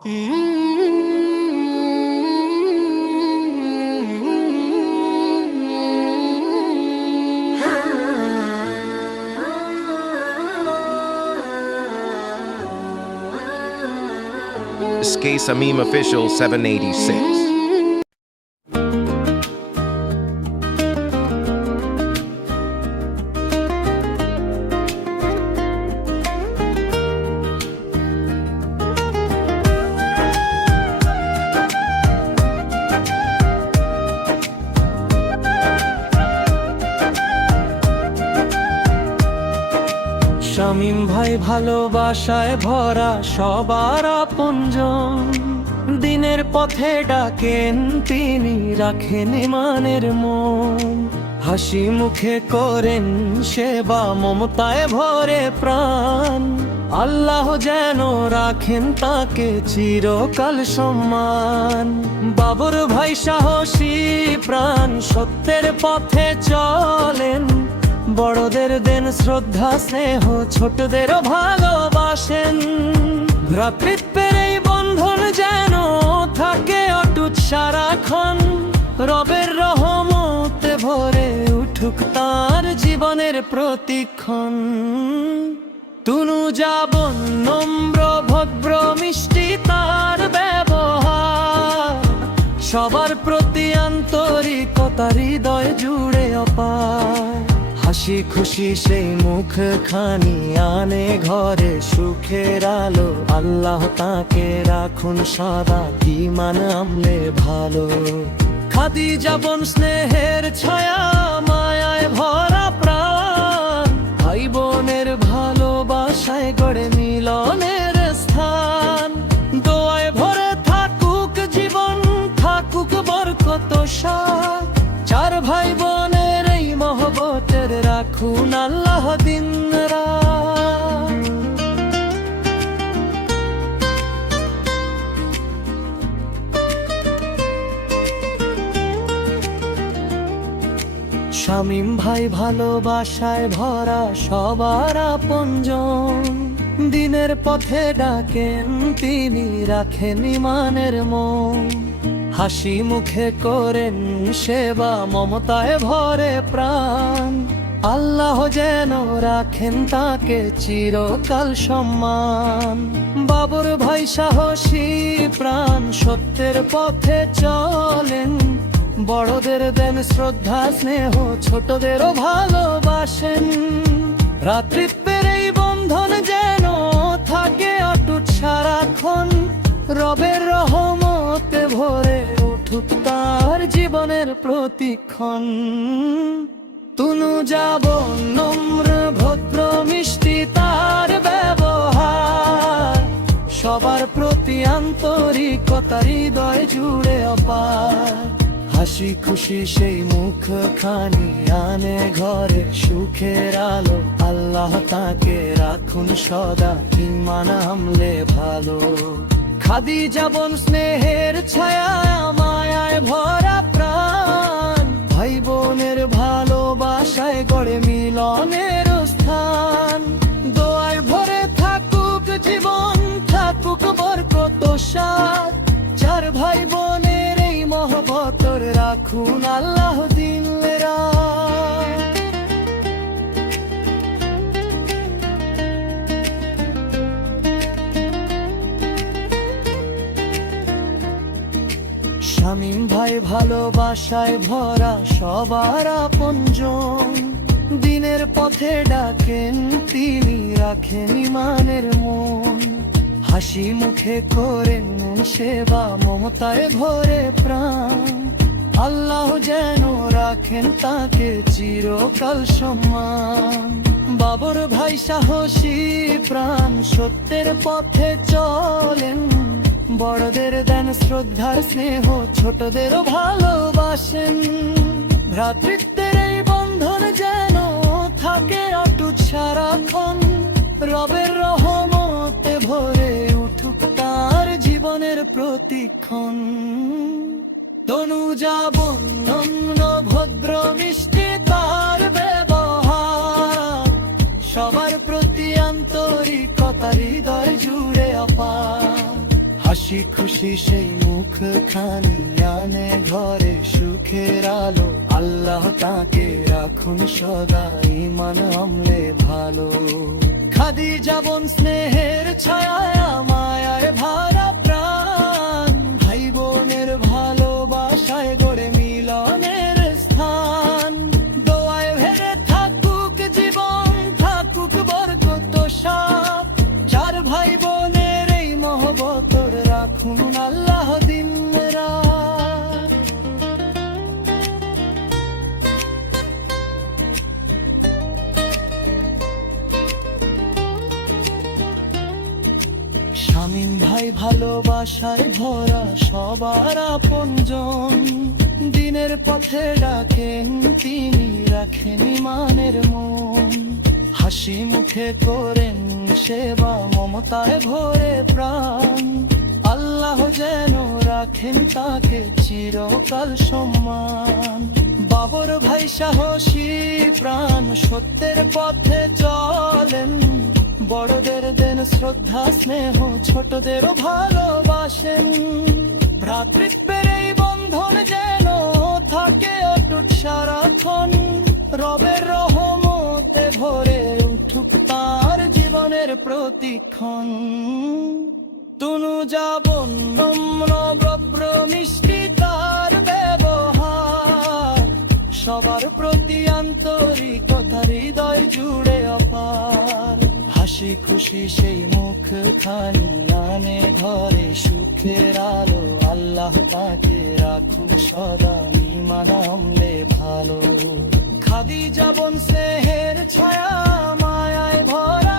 SK Samim Official 786. Shamim ভাই ভালোবাসায় ভরা সবার আপনজন, দিনের পথে ডাকেন তিনি রাখেন ইমানের মন। হাসি মুখে করেন সেবা মমতায় ভরে প্রাণ, আল্লাহ যেন রাখেন তাকে চিরকাল সম্মান। বাবর ভাই সাহসী প্রাণ সত্যের পথে চলেন, বড়দের দেন শ্রদ্ধা স্নেহ ছোটদেরও ভালোবাসেন। ভ্রাতৃত্বের এই বন্ধন যেন থাকে অটুট সারাক্ষণ, রবের রহমতে ভরে উঠুক তার জীবনের প্রতিক্ষণ। তুনু যাবন নম্র ভদ্র মিষ্টি তার ব্যবহার, সবার প্রতি আন্তরিকতা হৃদয় জুড়ে অপার। হাসি খুশি সেই মুখ খানি আনে ঘরে সুখের আলো, আল্লাহ তাকে রাখুন সদা ঈমান আমলে ভালো। খাদিজা বোন স্নেহের ছায়া মায়ায় ভরা প্রাণ, ভাই বোনের ভালোবাসায় গড়ে মিলনের স্থান। দোয়ায় ভরে থাকুক জীবন, থাকুক বরকত সাথ, চার ভাই বোনের এই মহব্বতের রাখুন আল্লাহ দিন রাত। শামীম ভাই ভালোবাসায় ভরা সবার আপনজন, দিনের পথে ডাকেন তিনি রাখেন ইমানের মন। হাসি মুখে করেন সেবা মমতায় ভরে প্রাণ, আল্লাহ যেন রাখেন তাকে চিরকাল সম্মান। বাবর ভাই সাহসী প্রাণ সত্যের পথে চলেন, বড়দের দেন শ্রদ্ধা স্নেহ ছোটদেরও ভালোবাসেন। ভ্রাতৃত্বের এই বন্ধন যেন থাকে অটুট সারাক্ষণ, রবের রহমতে ভরে উঠুক তার জীবনের প্রতিক্ষণ। তুনু যাব নম্র ভদ্র মিষ্টি তার ব্যবহার, সবার প্রতি আন্তরিকতা হৃদয় জুড়ে অপার। হাসি খুশি সেই মুখ খানি আনে ঘরে সুখের আলো, আল্লাহ তাকে রাখুন সদা ঈমান আমলে ভালো। খাদিজা বোন স্নেহের ছায়া মায়ায় ভরা প্রাণ, ভাই বোনের ভালোবাসায় গড়ে মিলনের স্থান। দোয়ায় ভরে থাকুক জীবন, থাকুক বরকত সাথ, চার ভাই বোনের এই মহব্বতের রাখুন আল্লাহ দিন রাত। শামীম ভাই ভালোবাসায় ভরা সবার আপনজন, দিনের পথে ডাকেন তিনি রাখেন ইমানের মন। হাসি মুখে করেন সেবা মমতায় ভরে প্রাণ, আল্লাহ যেন রাখেন তাকে চিরকাল সম্মান। বাবর ভাই সাহসী প্রাণ সত্যের পথে চলেন, বড়দের দেন শ্রদ্ধা স্নেহ ছোটদেরও ভালোবাসেন। ভ্রাতৃত্বের এই বন্ধন যেন থাকে অটুট সারাক্ষণ, রবের রহমতে ভরে উঠুক তার জীবনের প্রতিক্ষণ। তনু যাব নম্র ভদ্র মিষ্টি তার ব্যবহার, সবার প্রতি আন্তরিকতা হৃদয় জুড়ে অপার। হাসি খুশি সেই মুখ খানি আনে ঘরে সুখের আলো। আল্লাহ তাকে রাখুন সদা ঈমান আমলে ভালো। খাদিজা বোন স্নেহের ছায়ায় মায়ায় ভরা প্রাণ, ভাই বোনের ভালোবাসায় গড়ে মিলনের স্থান। দোয়ায় ভেঙে থাকুক জীবন, থাকুক বরকত সাথ। চার ভাই বোনের এই মহব্বত রাখুন আল্লাহ দিন রাত। শামীম ভাই ভালোবাসায় ভরা সবার আপনজন, দিনের পথে ডাকেন তিনি রাখেন ঈমানের মন। হাসি মুখে করেন সেবা মমতায় ভরে প্রাণ, আল্লাহ যেন রাখেন তাকে চিরকাল সম্মান। বাবর ভাই সাহসী প্রাণ সত্যের পথে চলেন, বড়দের দেন শ্রদ্ধা স্নেহ ছোটদেরও ভালোবাসেন। ভ্রাতৃত্বের এই বন্ধন যেন থাকে অটুট সারাক্ষণ, রবের রহমতে ভরে উঠুক তার জীবনের প্রতিক্ষণ। তুনু যাবন নম্র ব্রব্র মিষ্টি তার ব্যবহার, সবার প্রতি আন্তরিকতা হৃদয় জুড়ে অপার। হাসি খুশি সেই মুখ খানি আনে ঘরে সুখের আলো। আল্লাহ তাকে রাখুক সদা ঈমান আমলে ভালো। খাদিজা বোন স্নেহের ছায়া মায়ায় ভরা